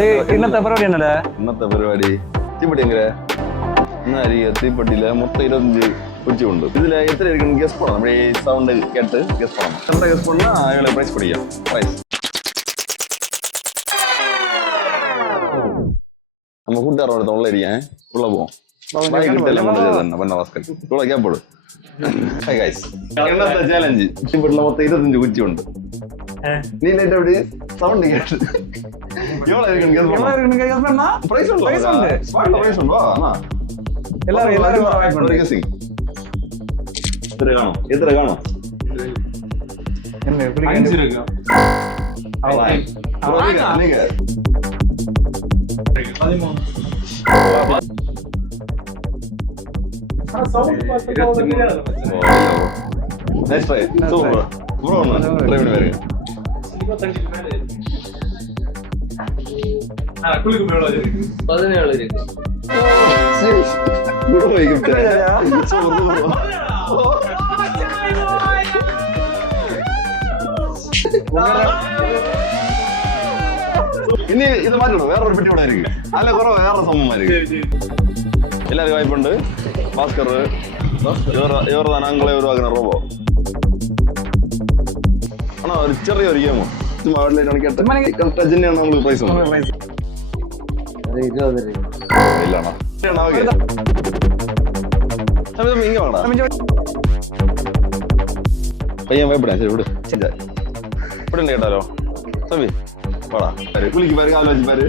ഇന്നത്തെ പരിപാടി എന്നല്ലേ ഇന്നത്തെ പരിപാടി തീപ്പെട്ടി എങ്ങനെ തീപ്പെട്ടിയില് മൊത്തം 25 കുറ്റിയുണ്ട്. ഇതിൽ എത്ര ആയിരിക്കും ഗസ് പോകണം. നമ്മുടെ ഈ സൗണ്ട് കേട്ട് ഗസ് പോകണം. എത്ര ഗസ് പോകണം അയാളെ പ്രൈസ് പിടിക്കാം. പ്രൈസ് நம்ம கூட்டாரோட தொல்லைறியேன் உள்ள போவோம். சேலஞ்சு തീപ്പെട്ടിல മൊത്തം 25 കുറ്റിയുണ്ട്. നീ ലേറ്റ് എവിടെ സൗണ്ട് കേട്ട് எவ்வளவு இருக்குன்னு கெஸ் பண்ணா பிரைஸ் உண்டு. பிரைஸ் உண்டு. பிரைஸ் உண்டு. வா அண்ணா எல்லாரும் வெயிட் பண்ணுங்க. கெஸிங் எத்தனை காணோம் என்ன எப்படி 5 இருக்கு. ஆமாம் நீங்க 13 சவுண்ட் பார்த்து nice try. Super bro try பண்ணி பாருங்க. 25 மேல இருக்கு. குளிக்கு மேல இருக்கு. 17 இருக்கு. சரி ப்ரோ இங்க சூப்பர் ப்ரோ. ഇനി ഇത് മാറ്റണം. വേറൊരു പെട്ടി ഇവിടെ ഇരിക്കും. അല്ല കുറവ് വേറെ സംഭവം ഇരിക്കും. എല്ലാവരും വായ്പുണ്ട്. ഭാസ്കർ ഇവർതാണ് അങ്ങളെ ഉരുവാക്കുന്ന റോബോ ആണോ. ഒരു ചെറിയൊരു ഗെയിമോ തന്നെയാണ് നമ്മൾ പ്രൈസ് ഇല്ലാണോ ഇങ്ങ വേണ്ട പയ്യൻ ഭയപ്പെടാ. ശരി ഇവിടെ ഇവിടെ ഉണ്ട് കേട്ടാലോ. സബി വാടാ കുളിക്ക് പാரு ആലോചിച്ച് പാரு.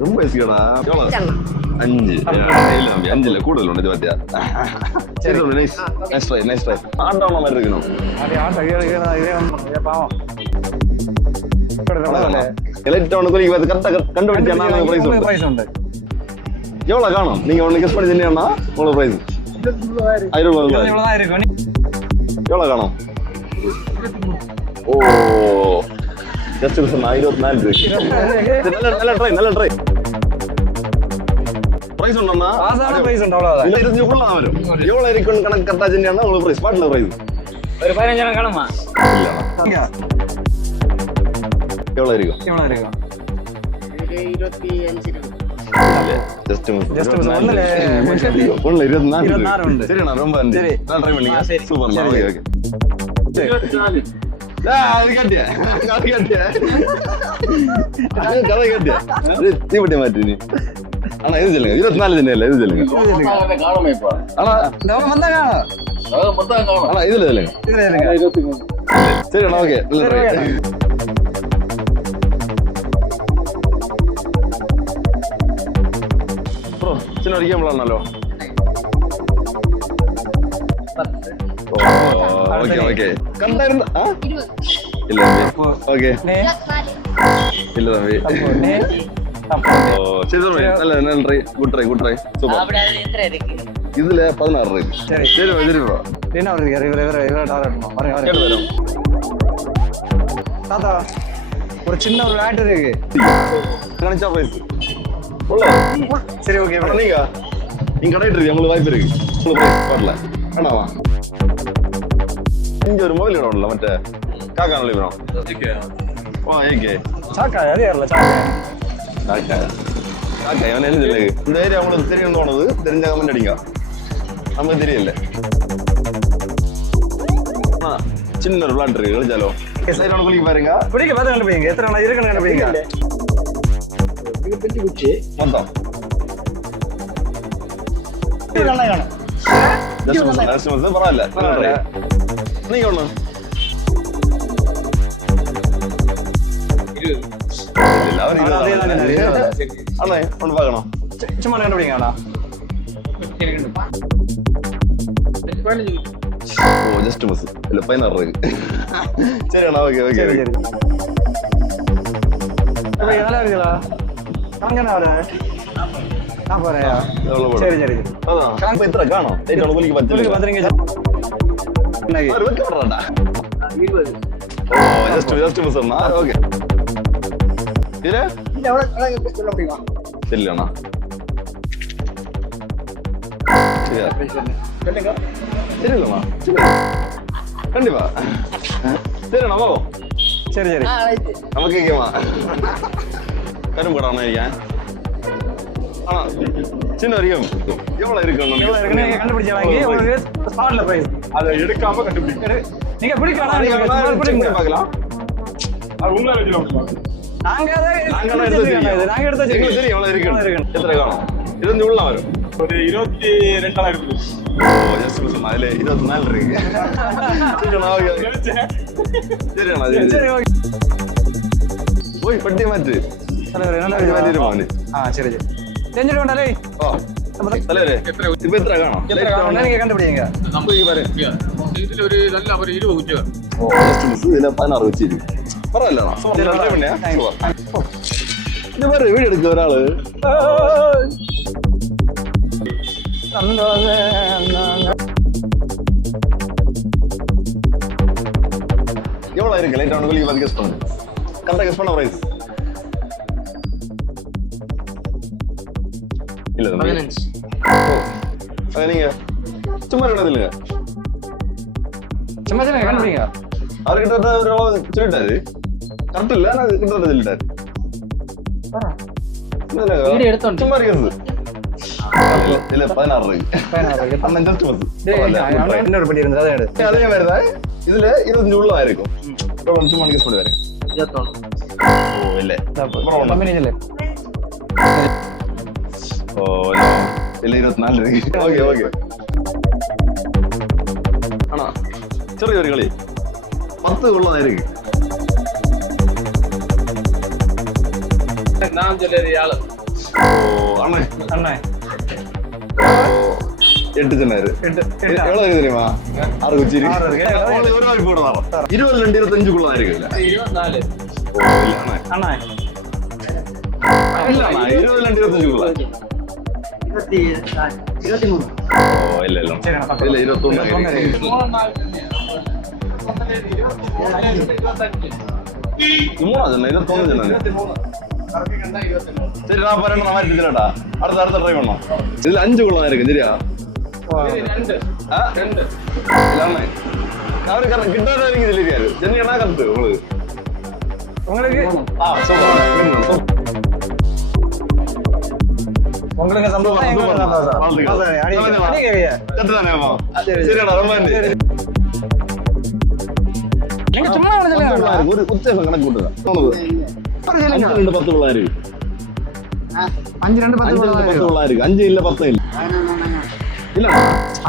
ரொம்ப ஈஸியாடா. எவ்வளவு 5 കൂടുതലുണ്ട്. ഇത് പറ്റിയ നൈസ് ട്രൈ. ആണ്ടാവണ மாதிரி இருக்கணும். எலக்ட்ரானிக் குளிக்கு பார்த்து கரெக்டா கண்டுபிடிச்சா பிரைஸ் உண்டு. எவ்வளவு காணும் நீங்க ஒண்ணு கெஸ் பண்ணி சொன்னீங்கன்னா உங்களுக்கு பிரைஸ் 1000 ரூபாய். எவ்வளவு காணும்? ஓ ஜஸ்ட் 24 இருக்கு. நல்ல ட்ரை. பிரைஸ் உண்டா? ஆசான பிரைஸ் உண்டு. அவ்வளவுதான். இல்ல 25 குள்ள வரும். எவ்வளவு இருக்குன்னு கணக்கு கரெக்டா சொன்னீங்கன்னா உங்களுக்கு பிரைஸ் ஸ்பாட்ல பிரைஸ் ஒரு 15 காணுமா? இல்ல எவ்வளவு இருக்கும்? இது 25 இருக்கு. இல்ல ஜஸ்ட் ஒண்ணு 24 ഉണ്ട്. சரிண்ணா ரொம்ப நன்றி. நான் ட்ரை பண்ணீங்க. சூப்பர். Okay okay. 24 தீப்பட்டி மாற்றி ஆனா இது சொல்லுங்க. 24 இல்ல இது சொல்லுங்க. ஆனா இதுல சொல்லுங்க. சரி ஓகே. ப்ரோ சின்ன ஒரு கேம் விளாட்னாலோ. ஓகே ஓகே கரெக்டா இருந்தா இல்ல ஓகே இல்ல தம்பி. சரி தம்பி நல்ல நன்றி. Good try super. இதுல 16 இருக்கு. சரி சரி ப்ரோ என்ன வருது? தாத்தா ஒரு சின்ன ஒரு ஆட் இருக்கு. கணிச்சா பிரைஸ் சரி ஓகே. நீங்க கடைட்டு இருக்கு. உங்களுக்கு வாய்ப்பு இருக்கு. உங்களுக்கு பிரைஸ் வரல வேணாமா? இங்க ஒரு மொபைல் இடம்ல மற்ற காக்கா நுழைக்கிறோம். ஓ ஏகே சாக்கா அது யாரல சாக்கா இவன் என்ன சொல்லுங்க. இந்த ஏரியா உங்களுக்கு தெரியும் தோணுது. தெரிஞ்ச கமெண்ட் அடிங்க. நமக்கு தெரியல. சின்ன ஒரு விளாட் இருக்கு. எழுதாலோ குளிக்க பாருங்க. குளிக்க பார்த்து கண்டுபிடிங்க. எத்தனை நாள் இருக்குன்னு கண்டுபிடிங்க. இது பெட்டி குச்சி மொத்தம் பரவாயில்ல. நீங்க ஒண்ணு அண்ணா ஒண்ணு பாக்கணும். சும்மா கண்டுபிடிங்க அண்ணா. ஓ ஜஸ்ட் மிஸ் இல்ல 16 இருக்கு. சரி அண்ணா ஓகே ஓகே. நல்லா இருக்குங்களா? காங்கண்ணா நான் போறேன். சரி சரி அதான் காங்க எத்தனை காணும்? குளிக்க பார்த்துறீங்க. வெக்கப்படுறாடா 20. ஓ ஜஸ்ட் மிஸ் அண்ணா. ஓகே இல்ல எவ்வளவு சொல்ல முடியுமா? சரிண்ணா சரியா சரிங்களா? சரி கண்டிப்பா சரி நம்ம சரி சரி நம்ம கேட்கமா கரும்பு கடாம இருக்கேன் ஆனா சின்ன வரைக்கும் எவ்வளவு இருக்குன்னு கண்டுபிடிச்சா வாங்கி உங்களுக்கு ஸ்பாட்ல பிரைஸ் அதை எடுக்காம கண்டுபிடிக்க நீங்க பிடிக்கலாம் பார்க்கலாம் அது உண்மை வச்சுக்கலாம் நாங்க நாங்க எடுத்து தெரியும் எவ்வளவு இருக்கு எத்தனை காலம் இது உள்ள வரும் ஒரு 22 இருக்கு ஓ ஜஸ்ட் சொன்னா அதுல 24 இருக்கு சரி சரி போய் பட்டி மாத்து தலைவரே நல்லா மாத்திடுமா நீ சரி சரி தெரிஞ்சிட வேண்டாலே தலைவரே இப்ப எத்தனை காணும் நீங்க கண்டுபிடிங்க பாரு இதுல ஒரு நல்ல ஒரு 20 குச்சி வரும் ஓ ஜஸ்ட் மிஸ் இதுல 16 வச்சிருக்கு பரவாயில்ல ட்ரை பண்ணியா இந்த மாதிரி வீடியோ எடுக்க ஒரு ஆளு எவ்வளவு இருக்கு லைட் அவனுக்கு பார்த்து கெஸ் பண்ணு கரெக்டா கெஸ் பண்ண பிரைஸ் இல்ல 15 ஓ நீங்க சும்மா இருக்கணும் இல்லைங்க சும்மா தானே கண்டுபிடிங்க அவர்கிட்ட ஒரு சொல்லிட்டாரு கரெக்ட் இல்ல நான் கிட்ட சொல்லிட்டாரு சும்மா இருக்கிறது இல்ல 16 இருக்கு அண்ணன் ஜஸ்ட் வந்து இன்னொரு பட்டி இருந்தா அதே மாதிரி தான் இதுல 25 உள்ள இருக்கும் சும்மா கெஸ் பண்ணுவாரு ஓ இல்ல கம்பெனி ஓ இல்ல 24 இருக்கு ஓகே ஓகே ஆனா ചെറിയ ഒരു കളി 10 ഉള്ളതാ இருக்கு நான் சொல்றது யாழ் ஓ அண்ணே அண்ணே 8 சொன்னாரு எவ்வளவு இருக்கு தெரியுமா 6 குச்சி இருக்கு ஒரு வாய்ப்பு போடுவாங்க 22 25 குள்ள இருக்கு 24 ஓ இல்ல அண்ணே இல்ல அண்ணா 22 25 குள்ள 23 ஓ இல்ல இல்ல இல்ல 21 இருக்கு சரி நான் பாரு நான் மாதிரி தெரியலடா அடுத்த ட்ரை பண்ணோம் இதுல 5 குள்ள இருக்கு சரியா 2 எல்லாமே அவரு கரெக்ட் கிட்ட இருக்கு தெரியாது சென்னைனா கரெக்ட் உங்களுக்கு உங்களுக்கு சம்பளம் நீங்க சும்மா ஒரு உத்தேசம் கணக்கு போட்டுதான் 5 2 10 குள்ள இருக்கு 5 2 10 குள்ள இருக்கு 5 இல்ல 10 இல்ல இல்ல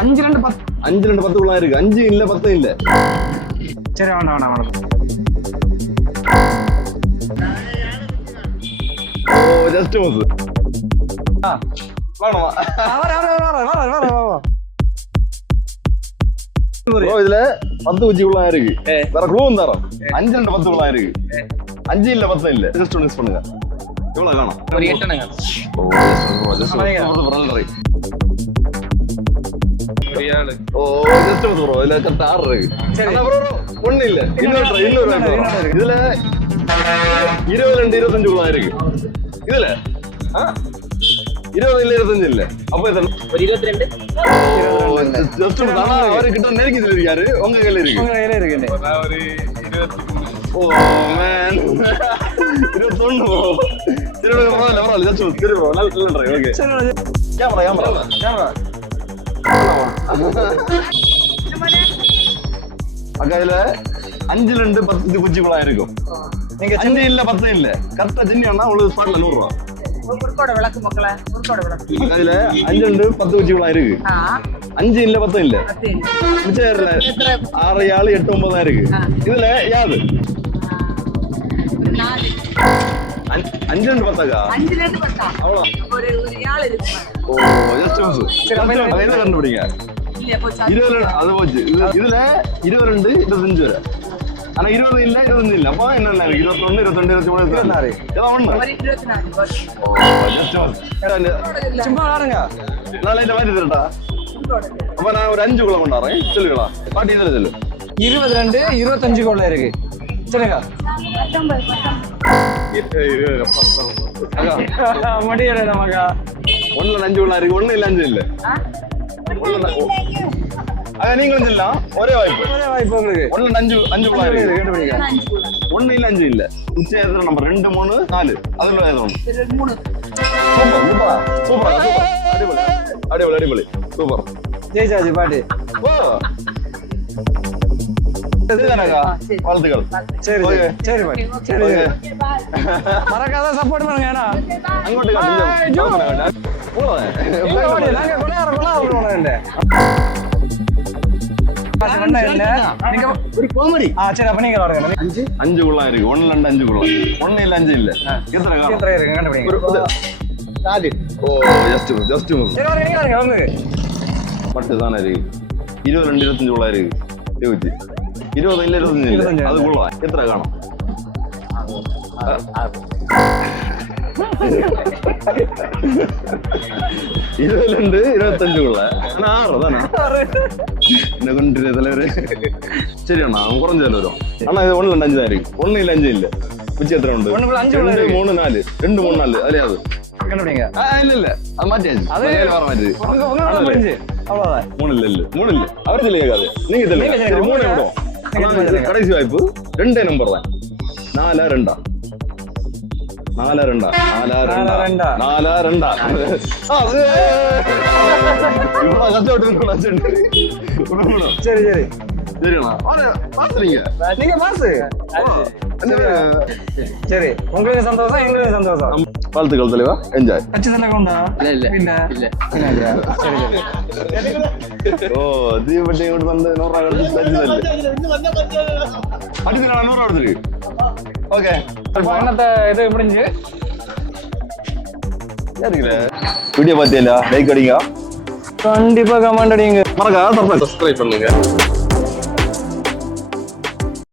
5 2 10 5 2 10 குள்ள இருக்கு 5 இல்ல 10 இல்ல சரி வேண்டாம் ஓ ஜஸ்ட் மிஸ் வேணுமா இதுல 10 குச்சி உள்ள இருக்கு வேற க்ளூவும் தரோம் 5 2 10 உள்ள இருக்கு 5 இல்ல 10 இல்ல ஜஸ்ட் மிஸ் பண்ணுங்க எவ்வளவு காணும் ஒரு 8 னங்க oh just oh just miss bro இதுல கரெக்ட் 6 இருக்கு சரி ப்ரோ ஒண்ணு இல்ல இன்னொரு இதுல 22 25 உள்ள இருக்கு இதுல 20 இல்ல 25 இல்ல அப்ப ஒரு 22 ஜஸ்ட் அவரு கிட்ட நெருக்கிட்டு இருக்காரு உங்க கையில இருக்கு ஒரு 23 ஓ மேன் 21 சரி பரவாயில்ல ஜஸ்ட் சரி ப்ரோ நல்ல ட்ரை ஓகே கேமரா அக்கா இதுல 5 2 10 குச்சிக்குள்ள இருக்கும் நீங்க 5 இல்ல 10 இல்ல கரெக்டா சின்னன்னா உங்களுக்கு ஸ்பாட்ல 100 ரூபாய் குறுக்கோட விளக்கு மக்களே குறுக்கோட விளக்கு அதுல 5 2 10 குச்சிக்குள்ள இருக்கு 5 இல்ல 10 இல்ல மிச்சம் 6 7 8 9 இருக்கு இதுல யாது 4 5 2 10 5 2 10 அவ்வளவு ஒரு யாழ் இருக்கு ஓ ஜஸ்ட் மிஸ் சரி அப்ப என்ன கண்டுபிடிங்க இல்ல போச்சு 22 அது போச்சு இதுல 22 25 வரை ஆனா 20 இல்ல 25 இல்ல அப்ப என்ன 21 22 23 26 ஏதோ ஒண்ணு ஒரு 24 ஓ ஜஸ்ட் சும்மா விளையாடுங்க நான் இந்த மாதிரி தரட்டா அப்ப நான் ஒரு 5 குள்ள கொண்டாறேன் சொல்லுங்களா பாட்டி இதுல சொல்லு 22 25 குள்ள இருக்கு சொல்லுங்க முடியல நமக்கா 1 5 உள்ள இருக்கு 1 இல்ல 5 இல்ல அது நீங்களும் சொல்லலாம் ஒரே வாய்ப்பு ஒரே வாய்ப்பு உங்களுக்கு. ஒண்ணு அஞ்சு பிள்ளை இருக்கு கண்டுபிடிங்க. 5 கூட. ஒண்ணு இல்ல 5 இல்ல உச்ச எத்தனை நம்பர் 2 3 4 அதுல ஏதோ ஒண்ணு 3. சூப்பர் அடிபொலி சூப்பர் ஜெயிச்சாச்சு பாட்டி. ஓ சரிதானக்கா? சரி. வாழ்த்துக்கள். சரி Okay. சரி பாட்டி. சரி Okay. சரி. மறக்காத சப்போர்ட் பண்ணுங்க ஏன்னா. അങ്ങോട്ട് കാട്ട്. ജോ. പോളെ. இல்ல பாட்டி, நாங்க கொள்ளையார போறோம். ഒരു കോമഡി சரி அப்ப நீங்க பாருங்க. 5 കുള്ള ഇருக்கு 1 2 5 കുള്ള 1 இல்ல 5 இல்ல எத்தனை காலம் எத்தனை இருக்கு கண்டுபிடிங்க. ஓ ஜஸ்ட் சரி பாருங்க, நீங்க பாருங்க வந்து. பட்டு தானே இருக்கு 22 25 குள்ள இருக்கு யோசி 20 இல்ல 25 இல்ல 25 அது குள்ள எத்தனை காலம் இருபதுல 25 குள்ள ஆனா 6 தானே என்ன கொண்டு தலைவரு சரி அண்ணா அவன் குறைஞ்சதுல வரும் ஆனா இது 1 2 5 தான் இருக்கு 1 இல்ல 5 இல்ல மிச்சம் எத்தனை உண்டு 1 5 உள்ள 2 3 4 2 3 4 அதுலயாவது கண்டுபிடிங்க. இல்ல அது மாட்டியாச்சு அது வர மாட்டேது உங்க புரிஞ்சு அவ்வளவுதான். 3 இல்ல அவர் சொல்லி கேட்காது நீங்க நீங்க சொல்லுங்க சொல்லுங்க. 3 விடும் நீங்க சொல்லுங்க. கடைசி வாய்ப்பு 2 நம்பர் தான் 4 2 4 2 4 2 இவ்வளவு கஷ்டப்பட்டு சரி சரி சரிண்ணா பாத்துறீங்க நீங்க பாசு. சரி உங்களுக்கு சந்தோஷம் எங்களுக்கு சந்தோஷம். வாழ்த்துக்கள் தலைவா என்ஜாய் கச்சிதன கொண்டா இல்ல പിന്നെ இல்லையா? சரி சரி ഓ ദീപട്ടി ഇങ്ങോട്ട് വന്ന് 100 രൂപ എടുത്ത് അടിച്ചിട്ടാണ് 100 രൂപ എടുത്തിട്ട് ഓക്കെ அப்ப என்னத்த இது முடிஞ்சு வீடியோ பார்த்தியா லைக் அடிங்க கண்டிப்பா கமெண்ட் அடிங்க மறக்காம சப்ஸ்கிரைப் பண்ணுங்க